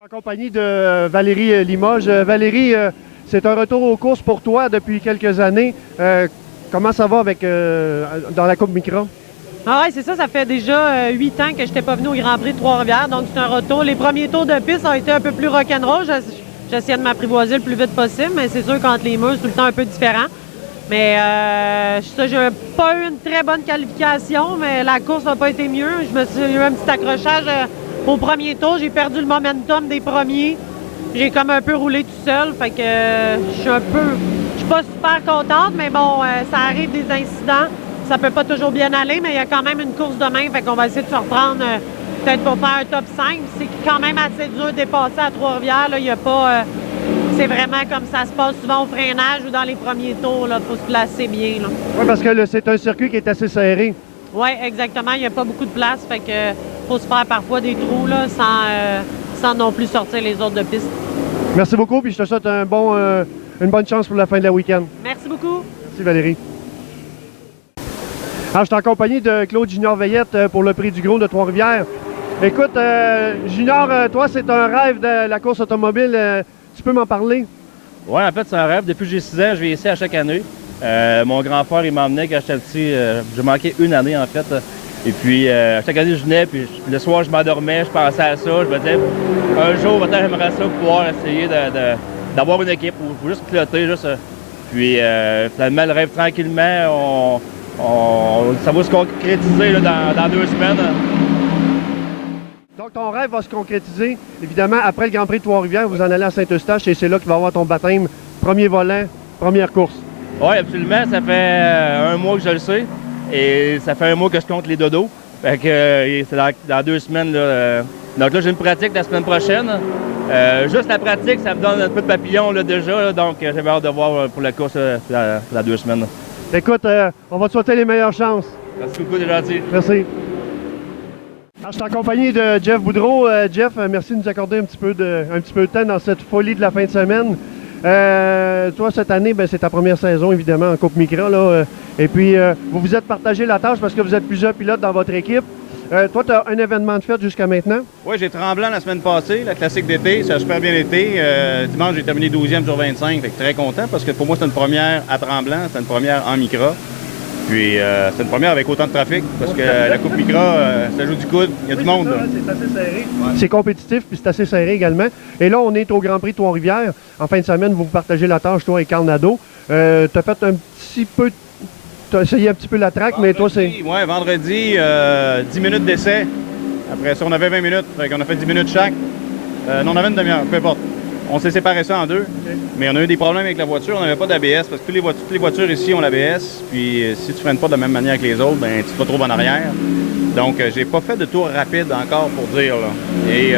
En compagnie de Valérie Limoges. Valérie, c'est un retour aux courses pour toi depuis quelques années. Comment ça va avec dans la Coupe Micra? Ah ouais, c'est ça, ça fait déjà 8 ans que je n'étais pas venu au Grand Prix de Trois-Rivières, donc c'est un retour. Les premiers tours de piste ont été un peu plus rock'n'roll. J'essayais de m'apprivoiser le plus vite possible, mais c'est sûr qu'entre les murs, c'est tout le temps un peu différent. Mais ça, j'ai pas eu une très bonne qualification, mais la course n'a pas été mieux. Je me suis eu un petit accrochage au premier tour. J'ai perdu le momentum des premiers. J'ai comme un peu roulé tout seul, fait que je suis pas super contente, mais bon, ça arrive des incidents. Ça peut pas toujours bien aller, mais il y a quand même une course demain, fait qu'on va essayer de se reprendre peut-être pour faire un top 5. C'est quand même assez dur de dépasser à Trois-Rivières. Il y a pas... c'est vraiment comme ça se passe souvent au freinage ou dans les premiers tours. Il faut se placer bien. Oui, parce que c'est un circuit qui est assez serré. Oui, exactement. Il n'y a pas beaucoup de place, fait que faut se faire parfois des trous là, sans non plus sortir les autres de piste. Merci beaucoup, puis je te souhaite une bonne chance pour la fin de la week-end. Merci beaucoup. Merci Valérie. Alors, je suis en compagnie de Claude Junior Veillette pour le prix du Gros de Trois-Rivières. Écoute, Junior, toi, c'est un rêve de la course automobile. Tu peux m'en parler? Oui, en fait, c'est un rêve. Depuis que j'ai 6 ans, je vais ici à chaque année. Mon grand frère, il m'emmenait quand j'étais petit. J'ai manqué une année, en fait. Et puis, chaque année, je venais, puis le soir, je m'endormais, je pensais à ça. Je me disais, un jour, peut-être, j'aimerais ça pouvoir essayer d'avoir une équipe ou juste piloter. Puis, finalement, le rêve, tranquillement, ça va se concrétiser là, dans 2 semaines. Donc, ton rêve va se concrétiser. Évidemment, après le Grand Prix de Trois-Rivières, vous en allez à Saint-Eustache et c'est là qu'il va y avoir ton baptême. Premier volant, première course. Oui, absolument. Ça fait 1 mois que je le sais. Et ça fait 1 mois que je compte les dodos. Fait que c'est dans 2 semaines. Là, donc là, j'ai une pratique la semaine prochaine. Juste la pratique, ça me donne un peu de papillon là, déjà. Là, donc, j'ai hâte de voir pour la course dans 2 semaines. Écoute, on va te souhaiter les meilleures chances. Merci beaucoup, c'est gentil. Merci. Alors, je suis en compagnie de Jeff Boudreau. Jeff, merci de nous accorder un petit peu de temps dans cette folie de la fin de semaine. Toi, cette année, c'est ta première saison, évidemment, en Coupe Micra. Et puis, vous vous êtes partagé la tâche parce que vous êtes plusieurs pilotes dans votre équipe. Toi, tu as un événement de fête jusqu'à maintenant? Oui, j'ai Tremblant la semaine passée, la classique d'été. Ça a super bien été. Dimanche, j'ai terminé 12e sur 25. Fait que très content parce que pour moi, c'est une première à Tremblant. C'est une première en Micra. Puis, c'est une première avec autant de trafic parce que la Coupe Micra, ça joue du coude. Il y a du monde. C'est assez serré. Ouais. C'est compétitif puis c'est assez serré également. Et là, on est au Grand Prix de Trois-Rivières. En fin de semaine, vous partagez la tâche, toi et Carl Nadeau. Tu as fait un petit peu... Tu as essayé un petit peu la track, mais toi, c'est... Oui, vendredi, 10 minutes d'essai. Après ça, on avait 20 minutes. Fait qu'on a fait 10 minutes chaque. Non, on avait une demi-heure, peu importe. On s'est séparé ça en 2. Okay. Mais on a eu des problèmes avec la voiture. On n'avait pas d'ABS parce que toutes les voitures ici ont l'ABS. Puis si tu freines pas de la même manière que les autres, ben tu te retrouves en arrière. Donc, j'ai pas fait de tour rapide encore pour dire. Là. Et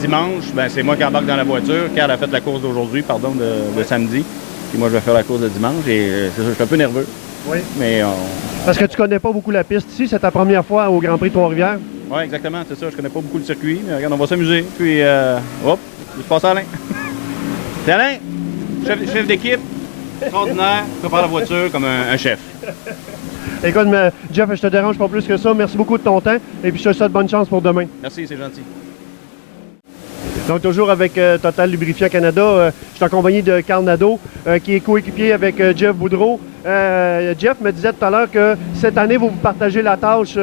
dimanche, c'est moi qui embarque dans la voiture. Carl a fait la course d'aujourd'hui, de samedi. Puis moi, je vais faire la course de dimanche. Et c'est ça, je suis un peu nerveux. Oui. Mais parce que tu connais pas beaucoup la piste ici. C'est ta première fois au Grand Prix de Trois-Rivières. Oui, exactement. C'est ça. Je connais pas beaucoup le circuit. Mais regarde, on va s'amuser. Puis, hop, je passe à Alain. C'est Alain, chef d'équipe, extraordinaire, prépare la voiture comme un chef. Écoute, Jeff, je te dérange pas plus que ça. Merci beaucoup de ton temps. Et puis, je te souhaite bonne chance pour demain. Merci, c'est gentil. Donc, toujours avec Total Lubrifiant Canada, je suis en compagnie de Carl Nadeau, qui est coéquipier avec Jeff Boudreau. Jeff me disait tout à l'heure que cette année, vous partagez la tâche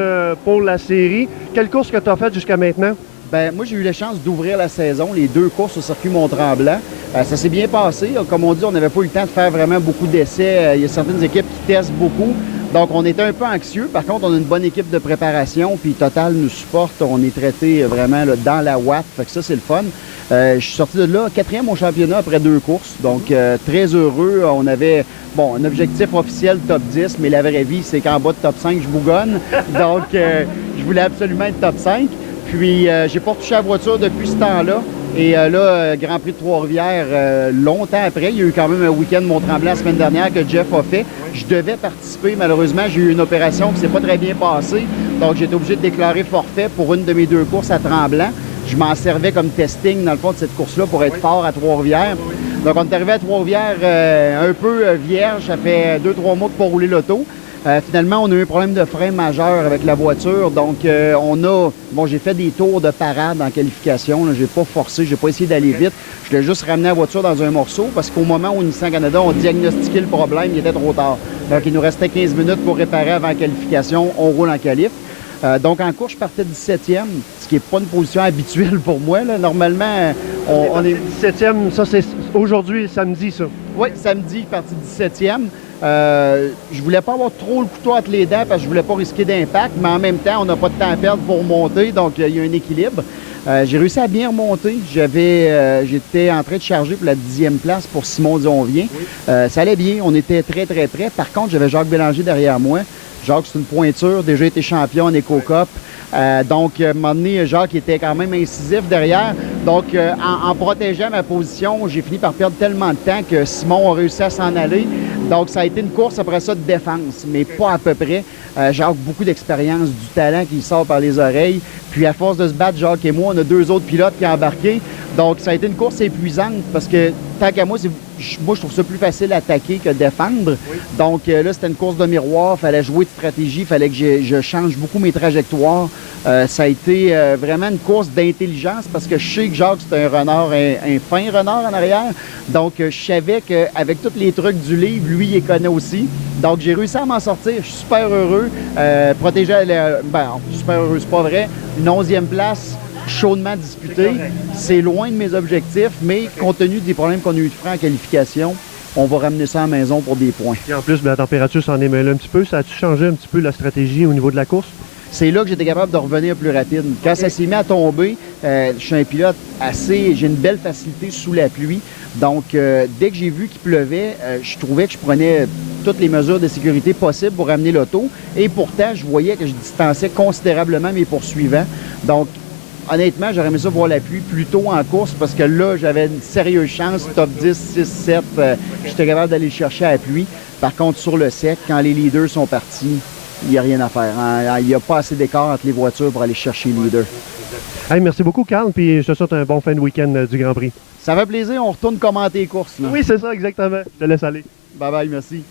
pour la série. Quelle course que tu as faite jusqu'à maintenant? Moi, j'ai eu la chance d'ouvrir la saison, les 2 courses au circuit Mont-Tremblant. Ça s'est bien passé. Comme on dit, on n'avait pas eu le temps de faire vraiment beaucoup d'essais. Il y a certaines équipes qui testent beaucoup. Donc, on était un peu anxieux. Par contre, on a une bonne équipe de préparation. Puis Total nous supporte. On est traité vraiment là, dans la Watt. Fait que ça, c'est le fun. Je suis sorti de là 4e au championnat après 2 courses. Donc, très heureux. On avait, un objectif officiel top 10. Mais la vraie vie, c'est qu'en bas de top 5, je bougonne. Donc, je voulais absolument être top 5. Puis, j'ai pas retouché la voiture depuis ce temps-là. Et là, Grand Prix de Trois-Rivières, longtemps après, il y a eu quand même un week-end Mont-Tremblant la semaine dernière que Jeff a fait. Je devais participer. Malheureusement, j'ai eu une opération qui s'est pas très bien passée. Donc, j'ai été obligé de déclarer forfait pour une de mes 2 courses à Tremblant. Je m'en servais comme testing, dans le fond, de cette course-là pour être fort à Trois-Rivières. Donc, on est arrivé à Trois-Rivières un peu vierge. Ça fait 2-3 mois que pas roulé l'auto. Finalement, on a eu un problème de frein majeur avec la voiture. Donc, j'ai fait des tours de parade en qualification. Je n'ai pas forcé, je n'ai pas essayé d'aller vite. Je voulais juste ramener la voiture dans un morceau parce qu'au moment où Nissan Canada ont diagnostiqué le problème, il était trop tard. Donc, il nous restait 15 minutes pour réparer avant la qualification. On roule en qualif. Donc, en course, je partais 17e, ce qui n'est pas une position habituelle pour moi. Là. Normalement, on est... 17e, ça c'est aujourd'hui, samedi, ça. Oui, samedi, parti 17e. Je voulais pas avoir trop le couteau entre les dents parce que je voulais pas risquer d'impact, mais en même temps, on n'a pas de temps à perdre pour monter, donc il y a un équilibre. J'ai réussi à bien remonter. J'étais en train de charger pour la 10e place pour Simon Dionvien. Oui. Ça allait bien, on était très, très près. Par contre, j'avais Jacques Bélanger derrière moi. Jacques, c'est une pointure, déjà été champion en Éco-Cup. Donc, à un moment donné, Jacques était quand même incisif derrière. Donc, en protégeant ma position, j'ai fini par perdre tellement de temps que Simon a réussi à s'en aller. Donc, ça a été une course après ça de défense, mais pas à peu près. Jacques, beaucoup d'expérience, du talent qui sort par les oreilles. Puis, à force de se battre, Jacques et moi, on a 2 autres pilotes qui ont embarqué. Donc, ça a été une course épuisante parce que, tant qu'à moi, je trouve ça plus facile à attaquer que défendre. Oui. Donc, là, c'était une course de miroir. Il fallait jouer de stratégie. Il fallait que je change beaucoup mes trajectoires. Ça a été vraiment une course d'intelligence parce que je sais que Jacques, c'est un runner, un fin runner en arrière. Donc, je savais qu'avec tous les trucs du livre, lui, il les connaît aussi. Donc, j'ai réussi à m'en sortir. Je suis super heureux. Super heureux, c'est pas vrai. Une 11e place, chaudement disputée. C'est loin de mes objectifs, mais compte tenu des problèmes qu'on a eu de frein en qualification, on va ramener ça à la maison pour des points. Et en plus, la température s'en est mêlée un petit peu. Ça a-tu changé un petit peu la stratégie au niveau de la course? C'est là que j'étais capable de revenir plus rapide. Quand ça s'est mis à tomber, je suis un pilote j'ai une belle facilité sous la pluie. Donc, dès que j'ai vu qu'il pleuvait, je trouvais que je prenais toutes les mesures de sécurité possibles pour ramener l'auto. Et pourtant, je voyais que je distançais considérablement mes poursuivants. Donc, honnêtement, j'aurais aimé ça voir la pluie plus tôt en course parce que là, j'avais une sérieuse chance. Top 10, 6, 7, j'étais capable d'aller chercher à la pluie. Par contre, sur le sec, quand les leaders sont partis, il n'y a rien à faire. Il n'y a pas assez d'écart entre les voitures pour aller chercher les leaders. Hey, merci beaucoup, Carl, puis je te souhaite un bon fin de week-end du Grand Prix. Ça fait plaisir, on retourne commenter les courses. Là. Oui, c'est ça, exactement. Je te laisse aller. Bye bye, merci.